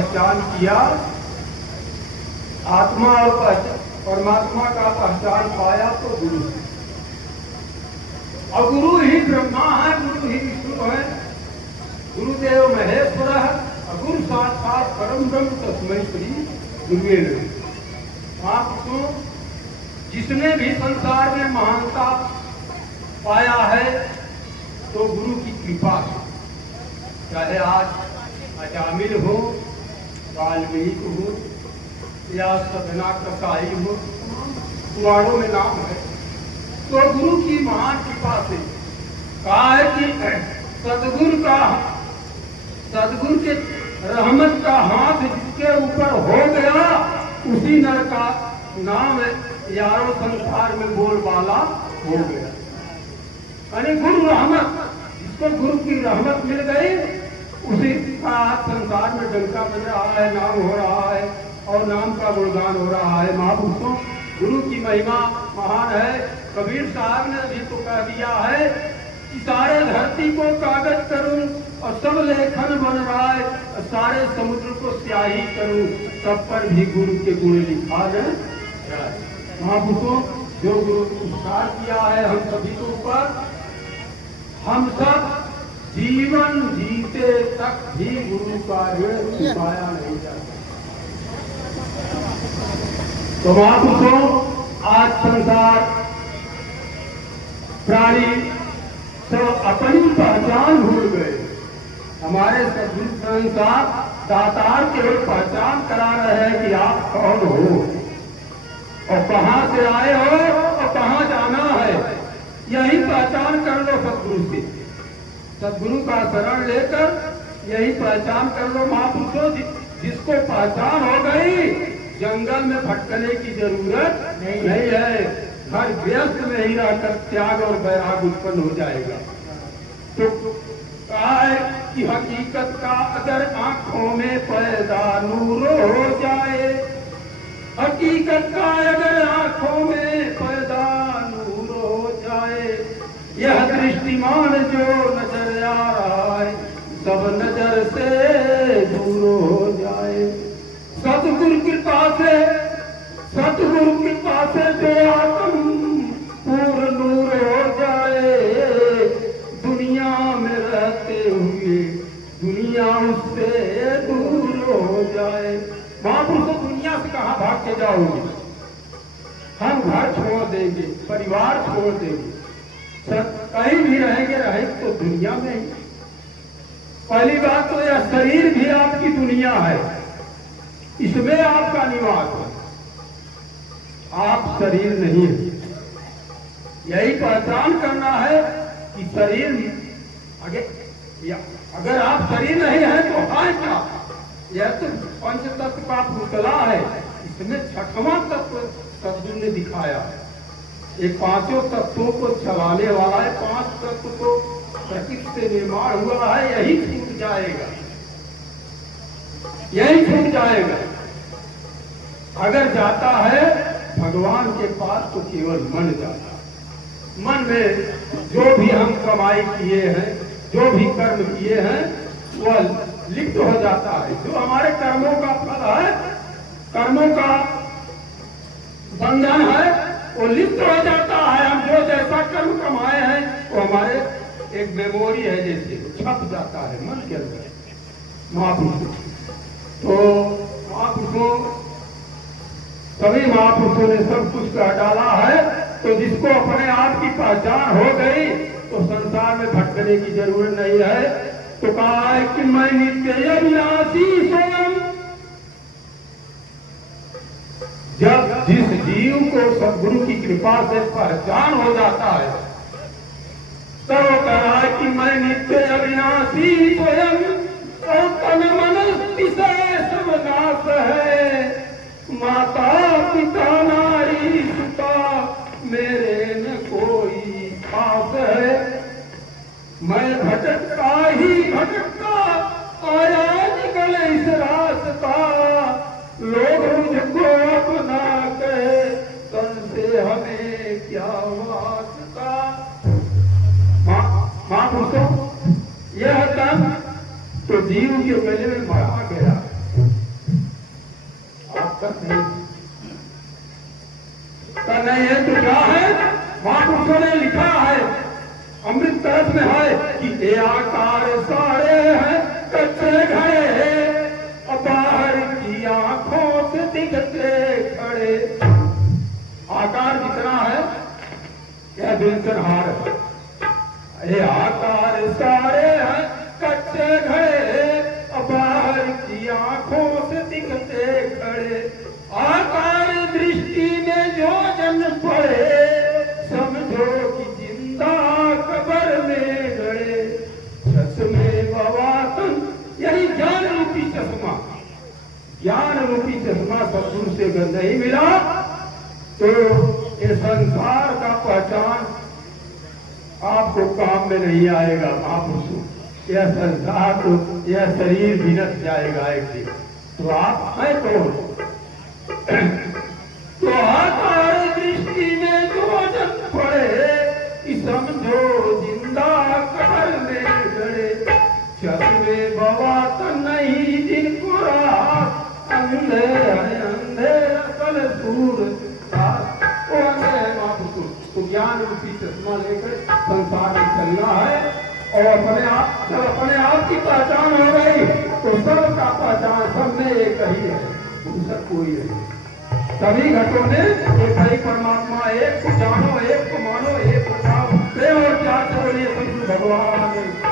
पहचान किया, आत्मा और परमात्मा का पहचान पाया तो गुरु है। और गुरु ही ब्रह्मा है, गुरु ही विष्णु है, गुरुदेव महेश्वर है, और गुरु साक्षात परम ब्रह्म तस्मै श्री गुरुवे नमः। आपको जिसने भी संसार में महानता पाया है तो गुरु की कृपा है। चाहे आज अजामिल हो, वाल्मीकि हो या सदना कसाई हो, पुराणों में नाम है, तो गुरु की महान कृपा से कहा है कि सदगुरु के रहमत का हाथ जिसके ऊपर हो गया उसी नर का नाम यारों संसार में बोलबाला हो गया। यानी गुरु रहमत, जिसको गुरु की रहमत मिल गई उसी का संसार में डंका बज रहा है, नाम हो रहा है और नाम का गुणगान हो रहा है। महापुरुषों, गुरु की महिमा महान है। कबीर साहब ने अभी तो कह दिया है कि सारे धरती को कागज करूं और सब लेखन बन रहा है, सारे समुद्र को स्याही करूं, सब पर भी गुरु के गुण लिखा है। महापुरुषों, जो गुरु उपकार किया है हम सभी के ऊपर, हम सब जीवन जीते तक भी गुरु का ऋण चुकाया नहीं जा सकता। तो महापुरुषों, आज संसार प्राणी सब अपनी पहचान भूल गए। हमारे सदगुरु संसार दातार केवल पहचान करा रहे हैं कि आप कौन हो और कहां से आए हो और कहां जाना है, यही पहचान कर लो सदगुरु से। सदगुरु का शरण लेकर यही पहचान कर लो। महापुरुषों, जिसको पहचान हो गई जंगल में भटकने की जरूरत नहीं है। हर व्यस्त में ही रहकर त्याग और वैराग उत्पन्न हो जाएगा। तो कहा है कि हकीकत का अगर आंखों में पैदा नूर हो जाए, हकीकत का अगर आंखों में पैदा नूर हो जाए, यह दृष्टिमान जो नजर आ रहा है सब नजर से दूर हो जाए। सतगुरु कृपा से जो आत्म पूर्ण नूर हो जाए, दुनिया में रहते हुए दुनिया उससे दूर हो जाए। महापुरुषों, दुनिया से कहाँ भाग के जाओगे? हम घर छोड़ देंगे, परिवार छोड़ देंगे, कहीं भी रहेंगे तो दुनिया में ही। पहली बात तो यह शरीर भी आपकी दुनिया है, इसमें आपका निवास है, आप शरीर नहीं है। यही पहचान करना है कि शरीर अगर आप शरीर नहीं है तो है क्या? यह तो पंच तत्व का पुतला है, इसमें छठवां तत्व सदगुरु ने दिखाया है। एक पांचों तत्वों को चलाने वाला है। पांच तत्व तो प्रकृति से निर्माण हुआ है, यही छूट जाएगा, यही छूट जाएगा। अगर जाता है भगवान के पास तो केवल मन जाता है। मन में जो भी हम कमाई किए हैं, जो भी कर्म किए हैं, वह लिप्त हो जाता है। जो हमारे कर्मों का फल है, कर्मों का बंधन है, वो लिप्त हो जाता है। हम जो जैसा कर्म कमाए हैं वो हमारे एक मेमोरी है, जैसे छप जाता है मन के अंदर। महापुरुषों, तो महापुरुषों, सभी महापुरुषों ने सब कुछ कह डाला है। तो जिसको अपने आप की पहचान हो गई तो संसार में भटकने की जरूरत नहीं है। तो कहा है कि मैं नित्य अविनाशी स्वयं। जब जिस जीव को सद्गुरु की कृपा से पहचान हो जाता है तब वो कह रहा है कि मैं नित्य अविनाशी स्वयं और तन मन विषय सब नाश है। माता पिता नारी सुता मेरे न कोई खास है। मैं भटकता ही भटकता आया निकल इस रास्ता। लोग मुझको अपना कहे तन से हमें क्या वास्ता। महापुरुषों, यह तन तो जीव के गले में मारा गया। नहीं है तो क्या है? महापुरुषों ने लिखा है, अमृत तरस में है कि ये आकार सारे हैं कच्चे घड़े, और बाहर की आंखों से दिखते खड़े। आकार कितना है? यह बिल्कुलहार है। ये आकार सारे हैं कच्चे घड़े, और बाहर की आंखों से दिखते खड़े। आकार दृष्टि में जो जन पड़े, समझो कि जिंदा कब्र में गड़े। चश्मे बवातन, यही ज्ञान रूपी चश्मा, ज्ञान रूपी चश्मा सद्गुरु से अगर नहीं मिला तो ये संसार का पहचान आपको काम में नहीं आएगा। महापुरुषों, यह संसार तो, यह शरीर विनष्ट जाएगा एक दिन, तो आप हैं कौन? तो आकार दृष्टि में जो जन पड़े, समझो जिंदा कब्र में गड़े। चश्मे बवातन नहीं जिनको रात, अंधे हैं अंधे असल सूर साथ। वो अंधे है महापुरुष, तो ज्ञान रूपी चश्मा लेकर संसार में चलना है। और अपने आप, जब अपने आप की पहचान हो गई तो सबका पहचान सब में एक ही है, दूसरा कोई नहीं। सभी घटों ने एक ही परमात्मा, एक को जानो, एक को मानो, एक को प्रेम और प्यार से बोलिए सद्गुरु भगवान।